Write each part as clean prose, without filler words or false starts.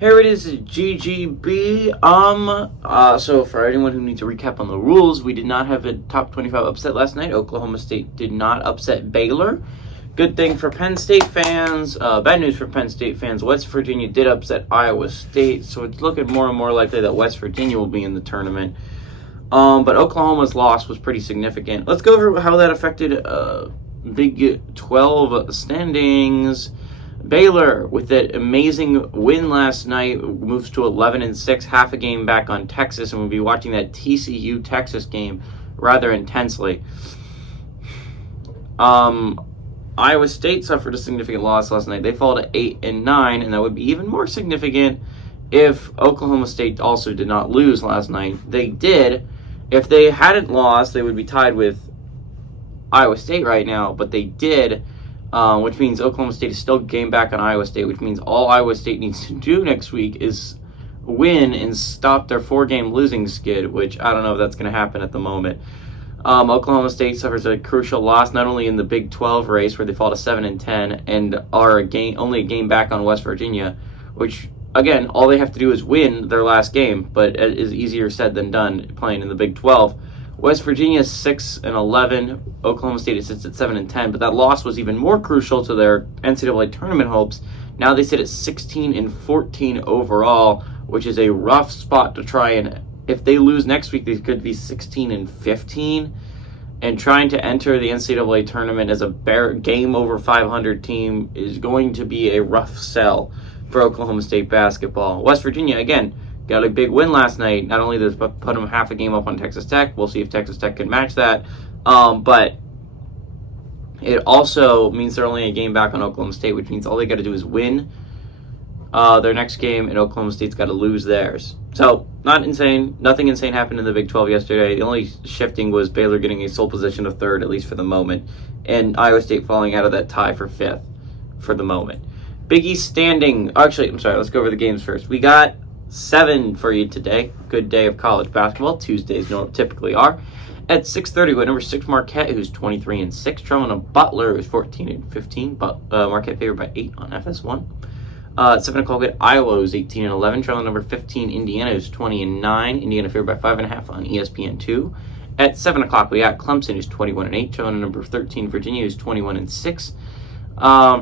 Here it is, GGB. So for anyone who needs a recap on the rules, we did not have a top 25 upset last night. Oklahoma State did not upset Baylor. Good thing for Penn State fans. Bad news for Penn State fans. West Virginia did upset Iowa State, so it's looking more and more likely that West Virginia will be in the tournament. But Oklahoma's loss was pretty significant. Let's go over how that affected Big 12 standings. Baylor, with that amazing win last night, moves to 11-6, half a game back on Texas, and we'll be watching that TCU-Texas game rather intensely. Iowa State suffered a significant loss last night. They fall to 8-9, and that would be even more significant if Oklahoma State also did not lose last night. They did. If they hadn't lost, they would be tied with Iowa State right now, but they did. Which means Oklahoma State is still game back on Iowa State, which means all Iowa State needs to do next week is win and stop their 4-game losing skid, which I don't know if that's going to happen at the moment. Oklahoma State suffers a crucial loss, not only in the Big 12 race, where they fall to 7-10 and are only a game back on West Virginia, which, again, all they have to do is win their last game, but it is easier said than done playing in the Big 12. West Virginia is 6-11. Oklahoma State sits at 7-10, but that loss was even more crucial to their NCAA tournament hopes. Now they sit at 16-14 overall, which is a rough spot to try and. If they lose next week, they could be 16-15, and trying to enter the NCAA tournament as a game over 500 team is going to be a rough sell for Oklahoma State basketball. West Virginia, again, got a big win last night. Not only does it put them half a game up on Texas Tech, we'll see if Texas Tech can match that, but it also means they're only a game back on Oklahoma State, which means all they got to do is win their next game, and Oklahoma State's got to lose theirs. So, not insane. Nothing insane happened in the Big 12 yesterday. The only shifting was Baylor getting a sole position of third, at least for the moment, and Iowa State falling out of that tie for fifth for the moment. Big East standing. Actually, I'm sorry. Let's go over the games first. We got 7 for you today. Good day of college basketball. Tuesdays typically are. At 6:30, we got number 6 Marquette, who's 23-6, trailing on Butler, who's 14-15. But Marquette favored by 8 on FS1. At 7 o'clock, we got Iowa, who's 18-11, trailing number 15 Indiana, who's 20-9. Indiana favored by 5.5 on ESPN2. At 7 o'clock, we got Clemson, who's 21-8, trailing number 13 Virginia, who's 21-6.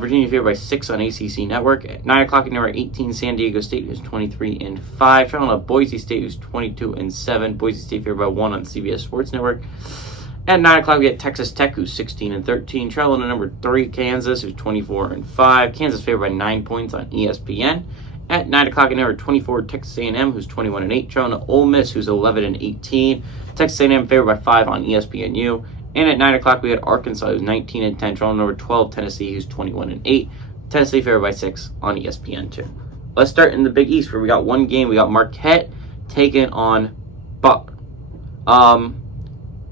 Virginia favored by 6 on ACC Network. At 9 o'clock, number 18 San Diego State, who's 23-5, trailing up Boise State, who's 22-7. Boise State favored by 1 on CBS Sports Network. At 9 o'clock, we get Texas Tech, who's 16-13, trailing to number 3 Kansas, who's 24-5. Kansas favored by 9 points on ESPN. At 9 o'clock, number 24 Texas A&M, who's 21-8, trailing to Ole Miss, who's 11-18. Texas A&M favored by 5 on ESPNU. And at 9 o'clock, we had Arkansas, who's 19-10, trailing number 12 Tennessee, who's 21-8. Tennessee favored by 6 on ESPN2. Let's start in the Big East, where we got one game. We got Marquette taking on Butler.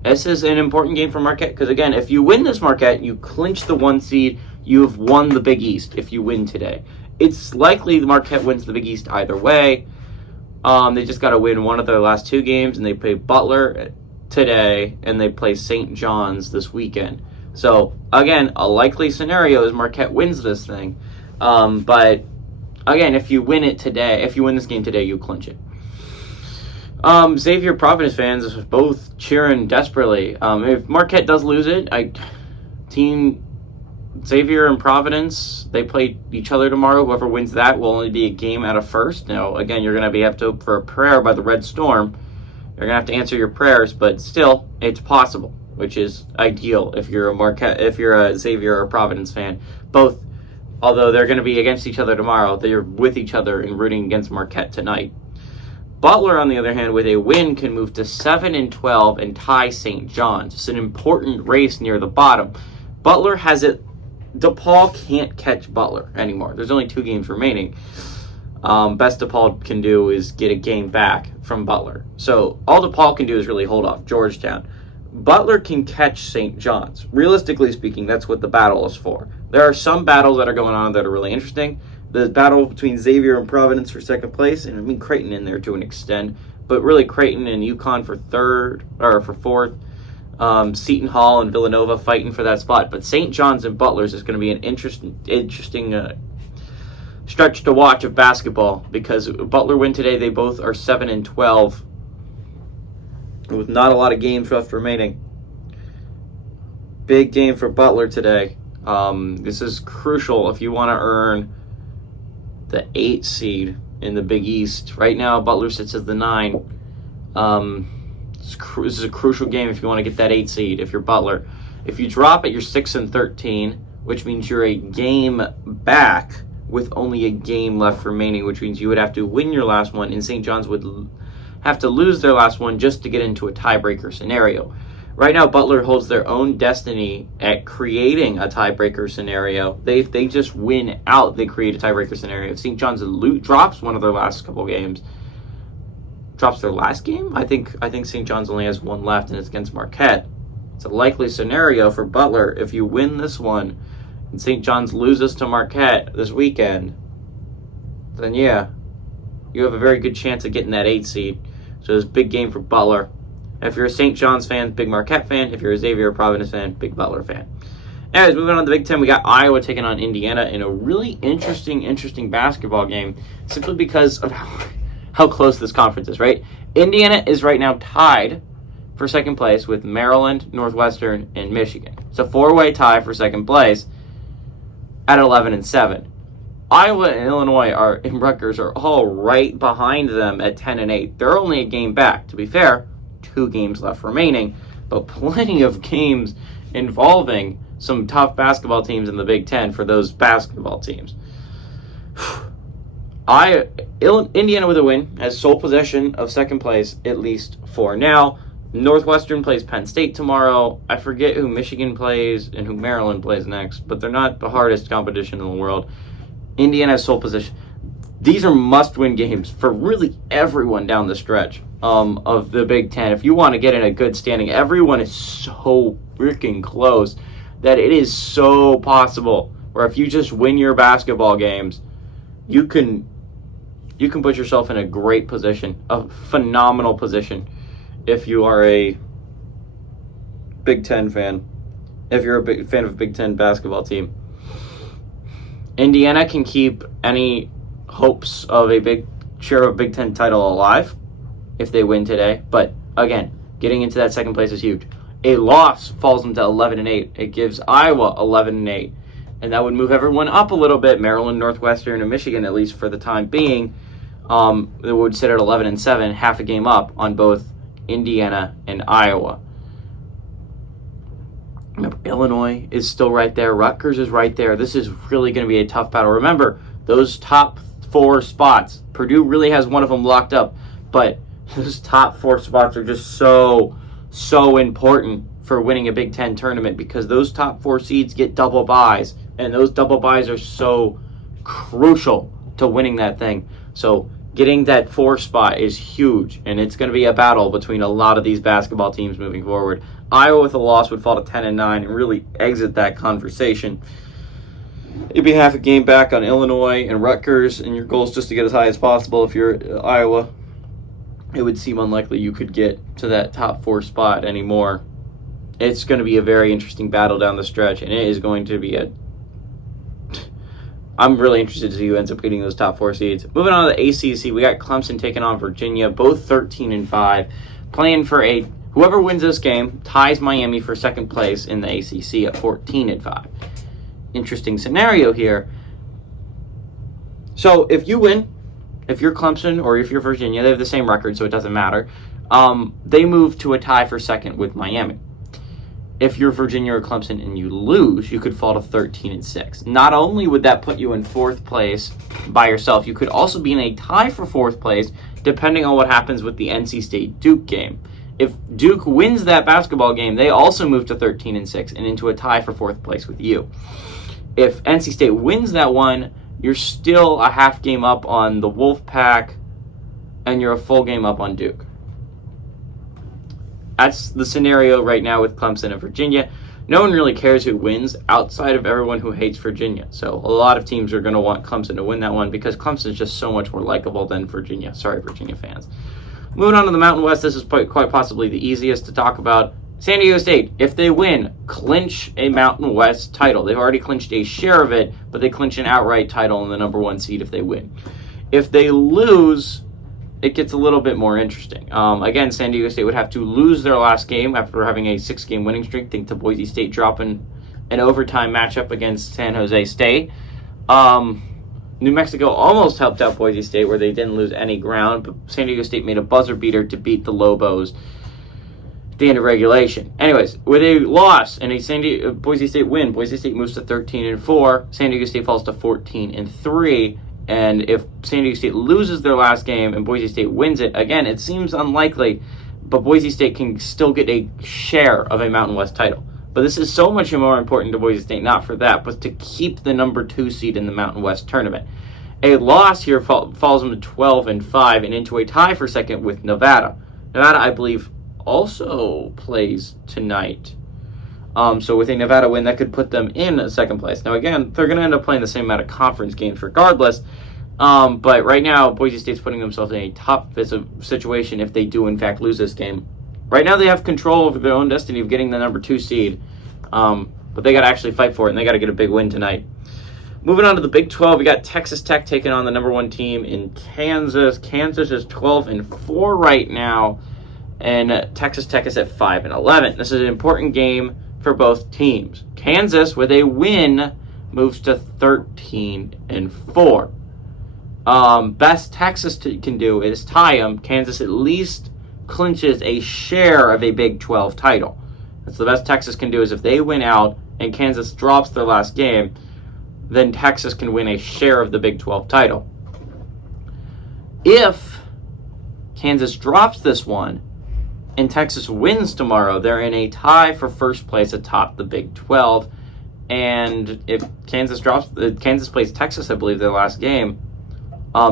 This is an important game for Marquette because, again, if you win this Marquette, you clinch the 1 seed. You have won the Big East if you win today. It's likely the Marquette wins the Big East either way. They just got to win one of their last 2 games, and they play Butler today, and they play St. John's this weekend. So, again, a likely scenario is Marquette wins this thing. But, again, if you win this game today, you clinch it. Xavier Providence fans both cheering desperately. If Marquette does lose it, Team Xavier and Providence, they play each other tomorrow. Whoever wins that will only be a game out of first. Now, again, you're going to have to hope for a prayer by the Red Storm. You're going to have to answer your prayers, but still, it's possible, which is ideal if you're a Xavier or Providence fan. Both, although they're going to be against each other tomorrow, they're with each other and rooting against Marquette tonight. Butler, on the other hand, with a win, can move to 7-12 and tie St. John's. It's an important race near the bottom. Butler has it. DePaul can't catch Butler anymore. There's only 2 games remaining. Best DePaul can do is get a game back from Butler. So all DePaul can do is really hold off Georgetown. Butler can catch St. John's. Realistically speaking, that's what the battle is for. There are some battles that are going on that are really interesting. The battle between Xavier and Providence for second place, and I mean Creighton in there to an extent, but really Creighton and UConn for fourth. Seton Hall and Villanova fighting for that spot. But St. John's and Butler's is going to be an interesting stretch to watch of basketball because Butler win today. They both are 7-12 with not a lot of games left remaining. Big game for Butler today. This is crucial if you want to earn the 8 seed in the Big East. Right now, Butler sits as the 9. This is a crucial game if you want to get that 8 seed if you're Butler. If you drop it, you're 6-13, which means you're a game back with only a game left remaining, which means you would have to win your last one, and St. John's would have to lose their last one just to get into a tiebreaker scenario. Right now, Butler holds their own destiny at creating a tiebreaker scenario. If they just win out, they create a tiebreaker scenario. If St. John's drops one of their last couple games, drops their last game, I think St. John's only has one left, and it's against Marquette. It's a likely scenario for Butler. If you win this one, and St. John's loses to Marquette this weekend, then yeah, you have a very good chance of getting that 8 seed. So it's a big game for Butler. If you're a St. John's fan, big Marquette fan. If you're a Xavier or Providence fan, big Butler fan. Anyways, moving on to the Big Ten, we got Iowa taking on Indiana in a really interesting basketball game, simply because of how close this conference is, right? Indiana is right now tied for second place with Maryland, Northwestern, and Michigan. It's a 4-way tie for second place at 11-7. Iowa and Illinois and Rutgers are all right behind them at 10-8. They're only a game back. To be fair, 2 games left remaining, but plenty of games involving some tough basketball teams in the Big Ten for those basketball teams. Indiana with a win has sole possession of second place, at least for now. Northwestern plays Penn State tomorrow. I forget who Michigan plays and who Maryland plays next, but they're not the hardest competition in the world. Indiana has sole possession. These are must-win games for really everyone down the stretch of the Big Ten. If you want to get in a good standing, everyone is so freaking close that it is so possible where if you just win your basketball games, you can put yourself in a great position, a phenomenal position, if you are a Big Ten fan, if you're a big fan of a Big Ten basketball team. Indiana can keep any hopes of a big share of a Big Ten title alive if they win today. But again, getting into that second place is huge. A loss falls them to 11-8. It gives Iowa 11-8. And that would move everyone up a little bit. Maryland, Northwestern, and Michigan, at least for the time being, it would sit at 11-7, half a game up on both Indiana and Iowa. Remember, Illinois is still right there. Rutgers is right there. This is really going to be a tough battle. Remember, those top 4 spots, Purdue really has one of them locked up, but those top 4 spots are just so important for winning a Big Ten tournament because those top 4 seeds get double byes, and those double byes are so crucial to winning that thing. So getting that 4 spot is huge, and it's going to be a battle between a lot of these basketball teams moving forward. Iowa with a loss would fall to 10-9 and really exit that conversation. It'd be half a game back on Illinois and Rutgers, and your goal is just to get as high as possible. If you're Iowa, it would seem unlikely you could get to that top 4 spot anymore. It's going to be a very interesting battle down the stretch, and it is going to be I'm really interested to see who ends up getting those top 4 seeds. Moving on to the ACC, we got Clemson taking on Virginia, both 13-5, playing for whoever wins this game ties Miami for second place in the ACC at 14-5. Interesting scenario here. So if you win, if you're Clemson or if you're Virginia, they have the same record, so it doesn't matter. They move to a tie for second with Miami. If you're Virginia or Clemson and you lose, you could fall to 13-6. Not only would that put you in 4th place by yourself, you could also be in a tie for 4th place depending on what happens with the NC State-Duke game. If Duke wins that basketball game, they also move to 13-6 and into a tie for 4th place with you. If NC State wins that one, you're still a half game up on the Wolfpack, and you're a full game up on Duke. That's the scenario right now with Clemson and Virginia. No one really cares who wins outside of everyone who hates Virginia. So a lot of teams are going to want Clemson to win that one because Clemson is just so much more likable than Virginia. Sorry, Virginia fans. Moving on to the Mountain West, this is quite possibly the easiest to talk about. San Diego State, if they win, clinch a Mountain West title. They've already clinched a share of it, but they clinch an outright title in the number 1 seed if they win. If they lose, it gets a little bit more interesting. Again, San Diego State would have to lose their last game after having a 6-game winning streak. Think to Boise State dropping an overtime matchup against San Jose State. New Mexico almost helped out Boise State where they didn't lose any ground, but San Diego State made a buzzer beater to beat the Lobos at the end of regulation. Anyways, with a loss and a Boise State win, Boise State moves to 13-4. San Diego State falls to 14-3. And if San Diego State loses their last game and Boise State wins it, again, it seems unlikely, but Boise State can still get a share of a Mountain West title. But this is so much more important to Boise State, not for that, but to keep the number 2 seed in the Mountain West tournament. A loss here falls them to 12-5 and into a tie for second with Nevada. Nevada, I believe, also plays tonight. So with a Nevada win, that could put them in second place. Now, again, they're going to end up playing the same amount of conference games regardless. But right now, Boise State's putting themselves in a tough situation if they do, in fact, lose this game. Right now, they have control over their own destiny of getting the number 2 seed. But they got to actually fight for it, and they got to get a big win tonight. Moving on to the Big 12, we got Texas Tech taking on the number 1 team in Kansas. Kansas is 12-4 right now, and Texas Tech is at 5-11. This is an important game for both teams. Kansas, with a win, moves to 13-4. Best Texas can do is tie them. Kansas at least clinches a share of a Big 12 title. That's the best Texas can do, is if they win out and Kansas drops their last game, then Texas can win a share of the Big 12 title. If Kansas drops this one and Texas wins tomorrow, they're in a tie for first place atop the Big 12. And if Kansas plays Texas, I believe, their last game,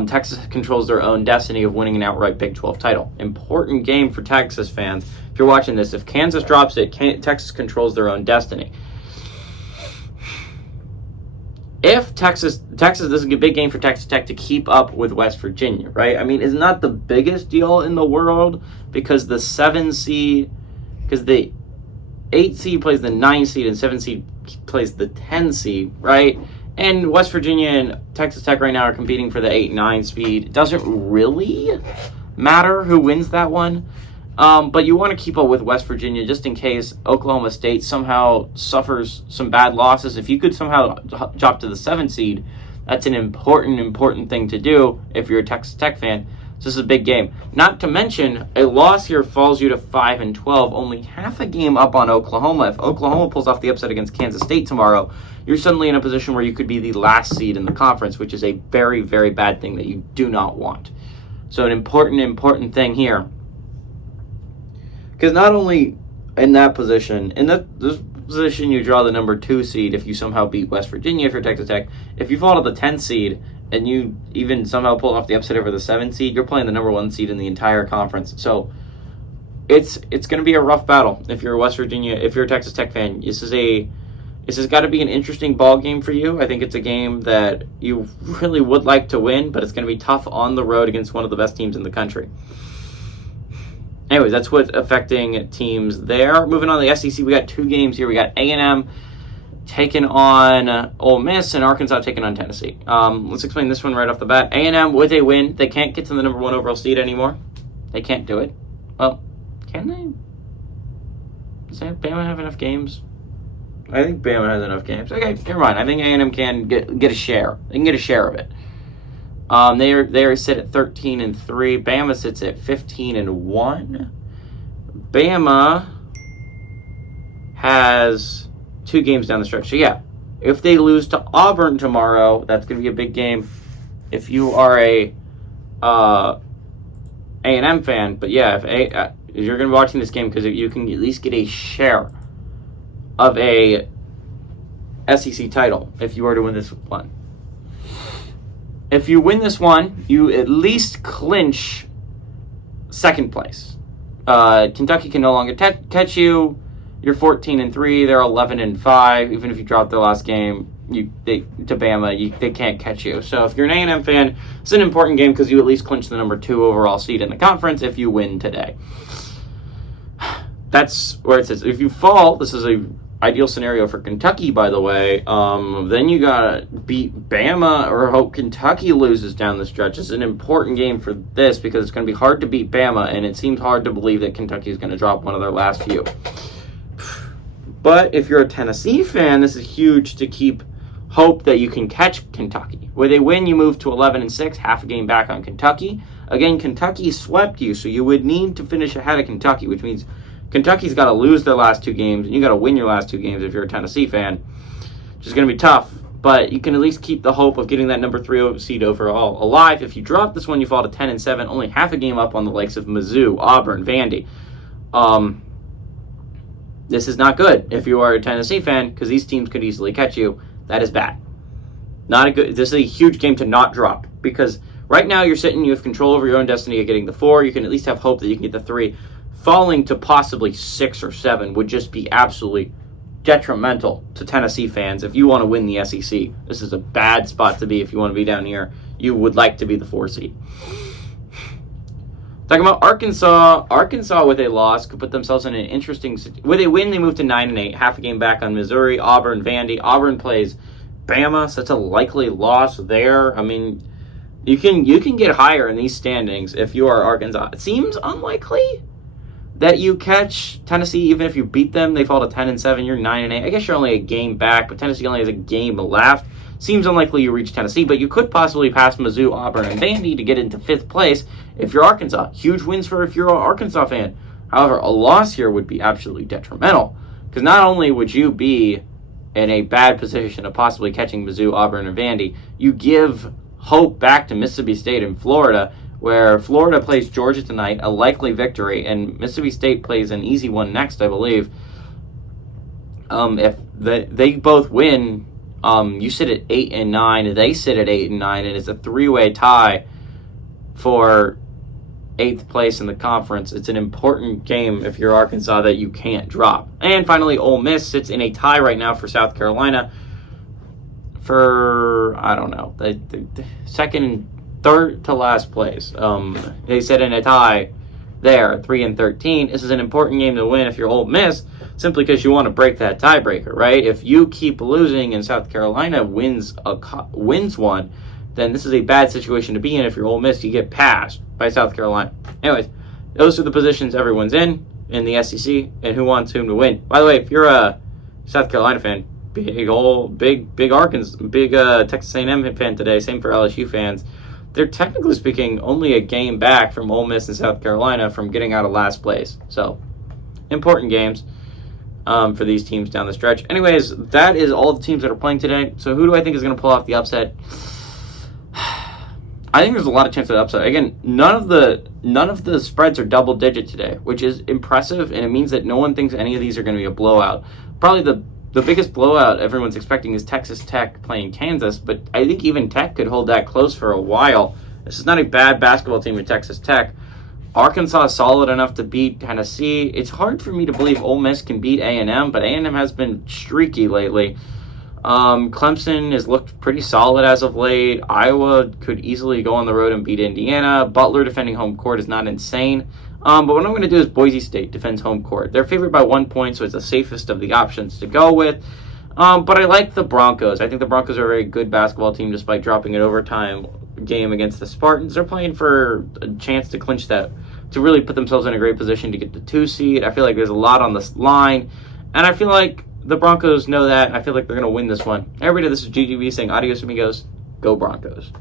Texas controls their own destiny of winning an outright Big 12 title. Important game for Texas fans. If you're watching this, if Kansas drops it, Texas controls their own destiny. If this is a big game for Texas Tech to keep up with West Virginia, right? I mean, it's not the biggest deal in the world because the 8 seed plays the 9 seed and 7 seed plays the 10 seed, right? And West Virginia and Texas Tech right now are competing for the 8-9 speed. It doesn't really matter who wins that one. But you want to keep up with West Virginia just in case Oklahoma State somehow suffers some bad losses. If you could somehow drop to the 7 seed, that's an important thing to do if you're a Texas Tech fan. So this is a big game. Not to mention, a loss here falls you to 5-12, only half a game up on Oklahoma. If Oklahoma pulls off the upset against Kansas State tomorrow, you're suddenly in a position where you could be the last seed in the conference, which is a very, very bad thing that you do not want. So an important thing here. Because not only in that position, this position you draw the number 2 seed if you somehow beat West Virginia if you're Texas Tech. If you fall to the 10 seed and you even somehow pull off the upset over the 7 seed, you're playing the number 1 seed in the entire conference. So it's going to be a rough battle if you're a Texas Tech fan. This has got to be an interesting ball game for you. I think it's a game that you really would like to win, but it's going to be tough on the road against one of the best teams in the country. Anyways, that's what's affecting teams there. Moving on to the SEC, we got 2 games here. We got A&M taking on Ole Miss and Arkansas taking on Tennessee. Let's explain this one right off the bat. A&M, with a win, they can't get to the number 1 overall seed anymore. They can't do it. Well, can they? Does Bama have enough games? I think Bama has enough games. Okay, never mind. I think A&M can get a share. They can get a share of it. They are sit at 13-3. Bama sits at 15-1. Bama has 2 games down the stretch. So yeah, if they lose to Auburn tomorrow, that's going to be a big game. If you are a A&M fan, but yeah, if you're going to be watching this game because you can at least get a share of a SEC title if you were to win this one. If you win this one, you at least clinch second place. Kentucky can no longer catch you. You're 14-3. They're 11-5. Even if you drop their last game, to Bama, they can't catch you. So if you're an A&M fan, it's an important game because you at least clinch the number 2 overall seed in the conference if you win today. that's where it says if you fall. This is a ideal scenario for Kentucky, by the way. Then you gotta beat Bama or hope Kentucky loses down the stretch. It's an important game for this because it's going to be hard to beat Bama, and it seems hard to believe that Kentucky is going to drop one of their last few. But if you're a Tennessee fan, this is huge to keep hope that you can catch Kentucky. Where they win, you move to 11-6, half a game back on Kentucky. Again, Kentucky swept you, so you would need to finish ahead of Kentucky, which means Kentucky's got to lose their last 2 games, and you got to win your last 2 games if you're a Tennessee fan, which is going to be tough. But you can at least keep the hope of getting that number 3 seed overall alive. If you drop this one, you fall to 10-7, only half a game up on the likes of Mizzou, Auburn, Vandy. This is not good if you are a Tennessee fan, because these teams could easily catch you. That is bad. Not a good. This is a huge game to not drop, because right now you're sitting, you have control over your own destiny of getting the 4. You can at least have hope that you can get the 3. Falling to possibly 6 or 7 would just be absolutely detrimental to Tennessee fans if you want to win the SEC. This is a bad spot to be if you want to be down here. You would like to be the 4 seed. Talking about Arkansas. Arkansas with a loss could put themselves in an interesting situation. When they win, they move to 9-8, half a game back on Missouri, Auburn, Vandy. Auburn plays Bama, so that's a likely loss there. I mean, you can get higher in these standings if you are Arkansas. It seems unlikely that you catch Tennessee, even if you beat them. They fall to 10-7. You're 9-8. I guess you're only a game back, but Tennessee only has a game left. Seems unlikely you reach Tennessee, but you could possibly pass Mizzou, Auburn, and Vandy to get into 5th place if you're Arkansas. Huge wins for if you're an Arkansas fan. However, a loss here would be absolutely detrimental, because not only would you be in a bad position of possibly catching Mizzou, Auburn, and Vandy, you give hope back to Mississippi State and Florida, where Florida plays Georgia tonight, a likely victory, and Mississippi State plays an easy one next, I believe. If they both win, you sit at 8-9, they sit at 8-9, and it's a 3-way tie for 8th place in the conference. It's an important game if you're Arkansas that you can't drop. And finally, Ole Miss sits in a tie right now for South Carolina for, I don't know, the second and third to last place. They sit in a tie there, 3-13. This is an important game to win if you're Ole Miss, simply because you want to break that tiebreaker, right? If you keep losing and South Carolina wins one, then this is a bad situation to be in. If you're Ole Miss, you get passed by South Carolina. Anyways, those are the positions everyone's in the SEC, and who wants whom to win. By the way, if you're a South Carolina fan, big Arkansas, Texas A&M fan today. Same for LSU fans. They're technically speaking only a game back from Ole Miss and South Carolina from getting out of last place. So, important games for these teams down the stretch. Anyways, that is all the teams that are playing today. So who do I think is going to pull off the upset? I think there's a lot of chance of upset. Again, none of the spreads are double digit today, which is impressive, and it means that no one thinks any of these are going to be a blowout. Probably the biggest blowout everyone's expecting is Texas Tech playing Kansas, but I think even Tech could hold that close for a while. This is not a bad basketball team with Texas Tech. Arkansas is solid enough to beat Tennessee. It's hard for me to believe Ole Miss can beat A&M, but A&M has been streaky lately. Clemson has looked pretty solid as of late. Iowa could easily go on the road and beat Indiana. Butler defending home court is not insane. But what I'm going to do is Boise State defends home court. They're favored by 1 point, so it's the safest of the options to go with. But I like the Broncos. I think the Broncos are a very good basketball team despite dropping an overtime game against the Spartans. They're playing for a chance to clinch that, to really put themselves in a great position to get the 2 seed. I feel like there's a lot on this line, and I feel like the Broncos know that. I feel like they're going to win this one. Everybody, this is GGV saying adios amigos. Go Broncos.